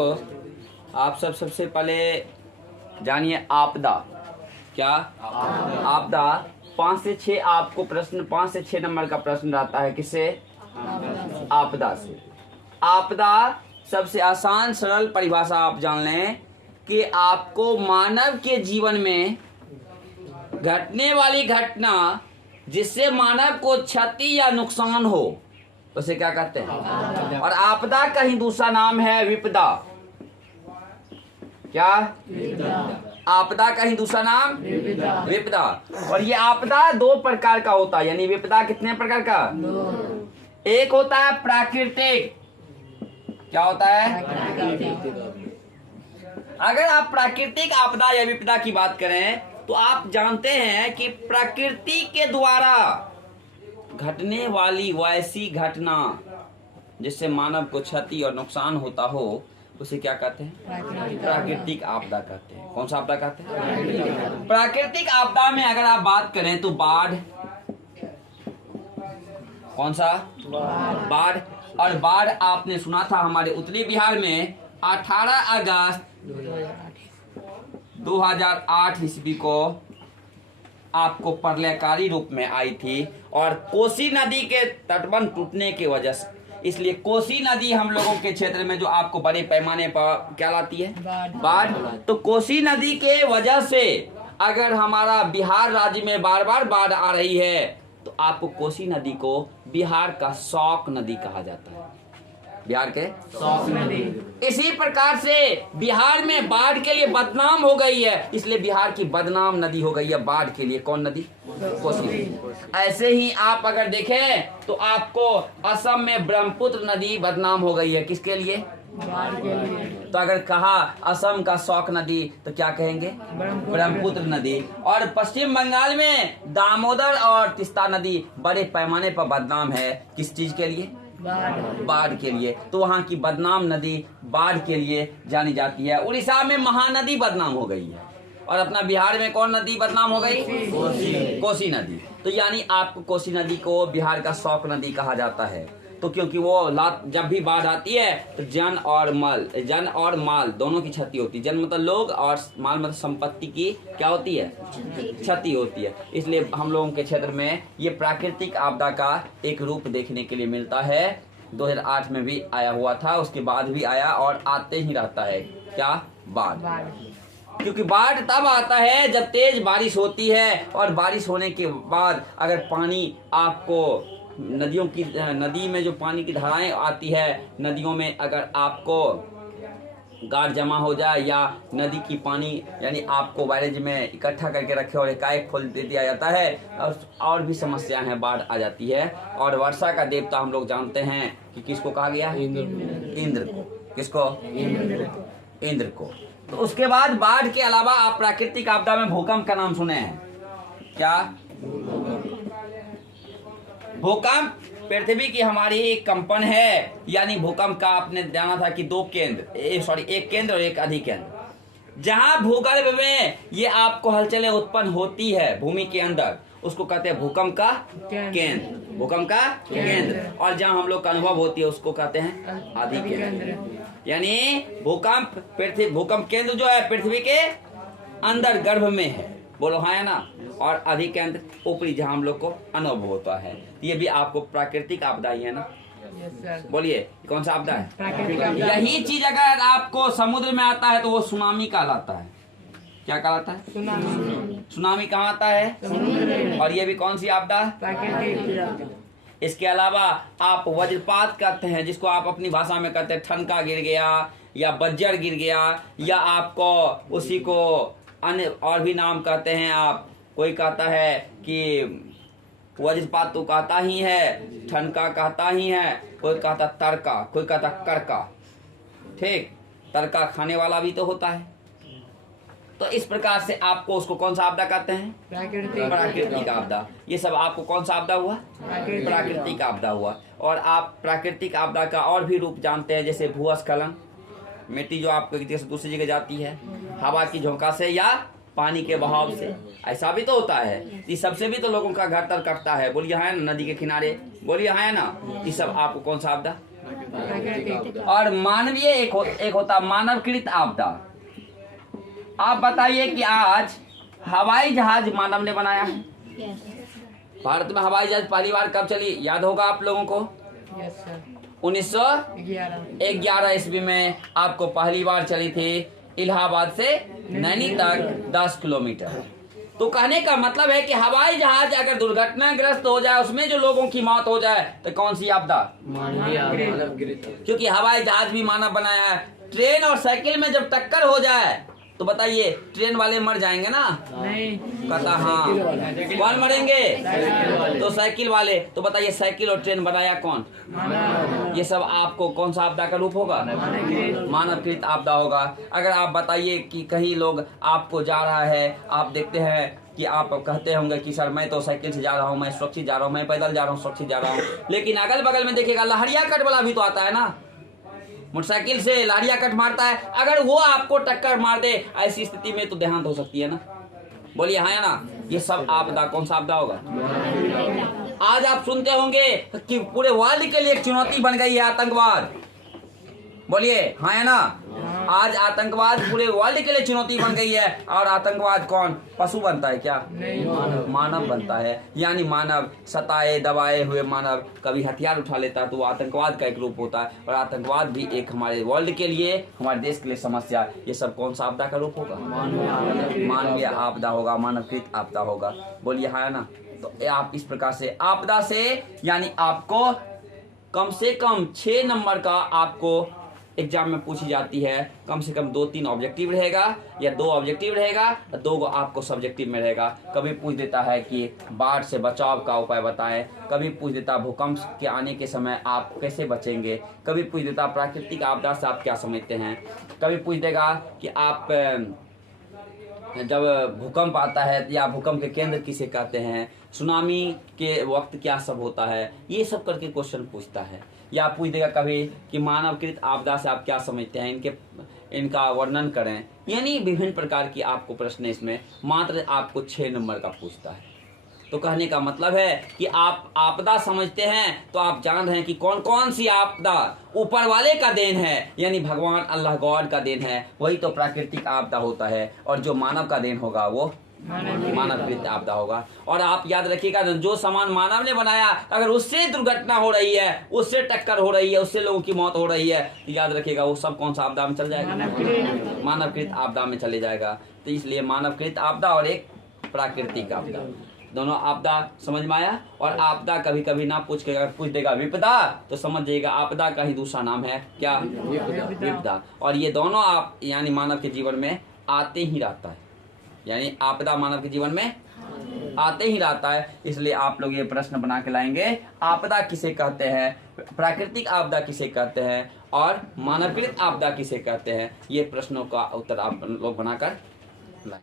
बच्चों, आप सबसे पहले जानिए आपदा क्या। आपदा 5 से 6 आपको प्रश्न 5 से 6 नंबर का प्रश्न रहता है। किससे? आपदा से। आपदा सबसे आसान सरल परिभाषा आप जान लें कि आपको मानव के जीवन में घटने वाली घटना जिससे मानव को क्षति या नुकसान हो उसे क्या कहते हैं। और आपदा का ही दूसरा नाम है विपदा। क्या? आपदा का ही दूसरा नाम विपदा। और ये आपदा 2 प्रकार का होता है, यानी विपदा कितने प्रकार का? एक होता है प्राकृतिक। क्या होता है? अगर आप प्राकृतिक आपदा या विपदा की बात करें तो आप जानते हैं कि प्रकृति के द्वारा घटने वाली वैसी घटना जिससे मानव को क्षति और नुकसान होता हो उसे क्या कहते हैं? प्राकृतिक आपदा कहते हैं। कौन सा आपदा कहते हैं? प्राकृतिक आपदा में अगर आप बात करें तो बाढ़। कौन सा? बाढ़। और बाढ़ आपने सुना था हमारे उत्तरी बिहार में 18 अगस्त 2008 ईस्वी को आपको प्रलयकारी रूप में आई थी और कोसी नदी के तटबंध टूटने की वजह से। इसलिए कोसी नदी हम लोगों के क्षेत्र में जो आपको बड़े पैमाने पर क्या लाती है? बाढ़। तो कोसी नदी के वजह से अगर हमारा बिहार राज्य में बार बार बाढ़ आ रही है तो आपको कोसी नदी को बिहार का शौक नदी कहा जाता है। बिहार के शौक नदी। इसी प्रकार से बिहार में बाढ़ के लिए बदनाम हो गई है, इसलिए बिहार की बदनाम नदी हो गई है बाढ़ के लिए। कौन नदी? कोसी। ऐसे ही आप अगर देखें तो आपको असम में ब्रह्मपुत्र नदी बदनाम हो गई है। किसके लिए? तो अगर कहा असम का शौक नदी तो क्या कहेंगे? ब्रह्मपुत्र नदी। और पश्चिम बंगाल में दामोदर और तीस्ता नदी बड़े पैमाने पर बदनाम है। किस चीज के लिए? बाढ़ के लिए। तो वहाँ की बदनाम नदी बाढ़ के लिए जानी जाती है। उड़ीसा में महानदी बदनाम हो गई है। और अपना बिहार में कौन नदी बदनाम हो गई? कोसी नदी। तो यानी आपको कोसी नदी को बिहार का शौक नदी कहा जाता है। तो क्योंकि वो जब भी बाढ़ आती है तो जन और माल दोनों की क्षति होती है। जन मतलब लोग और माल मतलब संपत्ति की क्या होती है? क्षति होती है। इसलिए हम लोगों के क्षेत्र में ये प्राकृतिक आपदा का एक रूप देखने के लिए मिलता है। 2008 में भी आया हुआ था, उसके बाद भी आया और आते ही रहता है। क्या? बाढ़। क्योंकि बाढ़ तब आता है जब तेज बारिश होती है और बारिश होने के बाद अगर पानी आपको नदी में जो पानी की धाराएं आती है, नदियों में अगर आपको गाढ़ जमा हो जाए या नदी की पानी यानी आपको बैरेज में इकट्ठा करके रखे और एकाएक खोल दे दिया जाता है और भी समस्याएं हैं, बाढ़ आ जाती है। और वर्षा का देवता हम लोग जानते हैं कि किसको कहा गया? इंद्र को। किसको? इंद्र को। तो उसके बाद बाढ़ के अलावा आप प्राकृतिक आपदा में भूकंप का नाम सुने हैं क्या? भूकंप पृथ्वी की हमारी एक कंपन है। यानी भूकंप का आपने जाना था कि एक केंद्र और एक अधिकेंद्र। जहां भूगर्भ में ये आपको हलचलें उत्पन्न होती है भूमि के अंदर, उसको कहते हैं भूकंप का केंद्र। भूकंप का केंद्र। और जहां हम लोग का अनुभव होती है उसको कहते हैं अधिकेंद्र। यानी भूकंप केंद्र जो है पृथ्वी के अंदर गर्भ में है। बोलो हाँ है ना। और अधिकेंद्र ऊपरी जहां हम लोग को अनुभव होता है। ये भी आपको प्राकृतिक आपदा ही है ना। बोलिए कौन सा आपदा है? यही चीज अगर आपको समुद्र में आता है तो वो सुनामी कहलाता है। क्या कहलाता है? सुनामी कहाँ आता है? और ये भी कौन सी आपदा? इसके अलावा आप वज्रपात कहते हैं, जिसको आप अपनी भाषा में कहते हैं ठनका गिर गया या बज्जर गिर गया, या आपको उसी को अन्य और भी नाम कहते हैं। आप कोई कहता है कि वज्रपात तो कहता ही है, ठनका कहता ही है, कोई कहता तड़का, कोई कहता करका। ठीक, तड़का खाने वाला भी तो होता है। तो इस प्रकार से आपको उसको कौन सा आपदा कहते हैं? प्राकृतिक आपदा। ये सब आपको कौन सा आपदा हुआ? प्राकृतिक आपदा हुआ। और आप प्राकृतिक आपदा का और भी रूप जानते हैं, जैसे भूस्खलन। मिट्टी जो आपको एक जगह से दूसरी जगह जाती है हवा की झोंका से या पानी के बहाव से, ऐसा भी तो होता है। इस सबसे भी तो लोगों का घर तर कटता है। बोलिए हाँ है ना। नदी के किनारे, बोलिए हाँ है ना। ये सब आपको कौन सा आपदा? और मानवीय एक होता मानवकृत आपदा। आप बताइए कि आज हवाई जहाज मानव ने बनाया है। भारत में हवाई जहाज पहली बार कब चली, याद होगा आप लोगों को? 1911 ईस्वी में आपको पहली बार चली थी, इलाहाबाद से नैनी तक 10 किलोमीटर। तो कहने का मतलब है कि हवाई जहाज अगर दुर्घटनाग्रस्त हो जाए, उसमें जो लोगों की मौत हो जाए, तो कौन सी आपदा? क्योंकि हवाई जहाज भी मानव बनाया है। ट्रेन और साइकिल में जब टक्कर हो जाए तो बताइए ट्रेन वाले मर जाएंगे ना? नहीं। कहता हाँ, कौन मरेंगे? तो साइकिल वाले। तो बताइए साइकिल और ट्रेन बनाया कौन? ये सब आपको कौन सा आपदा का रूप होगा? मानवकृत आपदा होगा। अगर आप बताइए कि कहीं लोग आपको जा रहा है, आप देखते हैं कि आप कहते होंगे कि सर मैं तो साइकिल से जा रहा हूँ, मैं सुरक्षित जा रहा हूँ, मैं पैदल जा रहा हूँ, सुरक्षित जा रहा हूँ, लेकिन अगल बगल में देखिएगा लहरिया कट वाला भी तो आता है ना, मोटरसाइकिल से लहरिया कट मारता है। अगर वो आपको टक्कर मार दे, ऐसी स्थिति में तो देहांत हो सकती है ना? बोलिए हाँ या ना? ये सब आपदा कौन सा आपदा होगा? आज आप सुनते होंगे कि पूरे वर्ल्ड के लिए एक चुनौती बन गई है आतंकवाद। बोलिए हाँ या ना? आज आतंकवाद पूरे वर्ल्ड के लिए चुनौती बन गई है। और आतंकवाद कौन? पशु बनता है क्या? नहीं, मानव बनता है। यानी मानव सताए दबाए हुए मानव कभी हथियार उठा लेता है तो वो आतंकवाद का एक रूप होता है। और आतंकवाद भी एक हमारे वर्ल्ड के लिए, हमारे देश के लिए समस्या। ये सब कौन सा आपदा का रूप होगा? मानवीय आपदा होगा, मानवकृत आपदा होगा। बोलिए हाँ या ना? तो आप इस प्रकार से आपदा से, यानी आपको कम से कम 6 नंबर का आपको एग्जाम में पूछी जाती है। कम से कम 2-3 ऑब्जेक्टिव रहेगा या 2 ऑब्जेक्टिव रहेगा, 2 आपको सब्जेक्टिव में रहेगा। कभी पूछ देता है कि बाढ़ से बचाव का उपाय बताएं, कभी पूछ देता भूकंप के आने के समय आप कैसे बचेंगे, कभी पूछ देता प्राकृतिक आपदा से आप क्या समझते हैं, कभी पूछ देगा कि आप जब भूकंप आता है या भूकंप के केंद्र किसे कहते हैं, सुनामी के वक्त क्या सब होता है, ये सब करके क्वेश्चन पूछता है। या पूछ देगा कभी कि मानवकृत आपदा से आप क्या समझते हैं, इनका वर्णन करें। यानी विभिन्न प्रकार की आपको प्रश्न इसमें मात्र आपको 6 नंबर का पूछता है। तो कहने का मतलब है कि आप आपदा समझते हैं तो आप जान रहे हैं कि कौन कौन सी आपदा ऊपर वाले का देन है, यानी भगवान अल्लाह गॉड का देन है, वही तो प्राकृतिक आपदा होता है। और जो मानव का देन होगा वो मानवकृत आपदा होगा। और आप याद रखिएगा, जो सामान मानव ने बनाया अगर उससे दुर्घटना हो रही है, उससे टक्कर हो रही है, उससे लोगों की मौत हो रही है, तो याद रखिएगा वो सब कौन सा आपदा में चल जाएगा? मानवकृत आपदा में चले जाएगा। तो इसलिए मानवकृत आपदा और एक प्राकृतिक आपदा, दोनों आपदा समझ में आया। और आपदा कभी कभी ना पूछ देगा विपदा, तो समझ जाइएगा आपदा का ही दूसरा नाम है क्या? विपदा। और ये दोनों आप यानी मानव के जीवन में आते ही रहता है, यानी आपदा मानव के जीवन में आते ही रहता है। इसलिए आप लोग ये प्रश्न बना के लाएंगे, आपदा किसे कहते हैं, प्राकृतिक आपदा किसे कहते हैं और मानवकृत आपदा किसे कहते हैं। ये प्रश्नों का उत्तर आप लोग बनाकर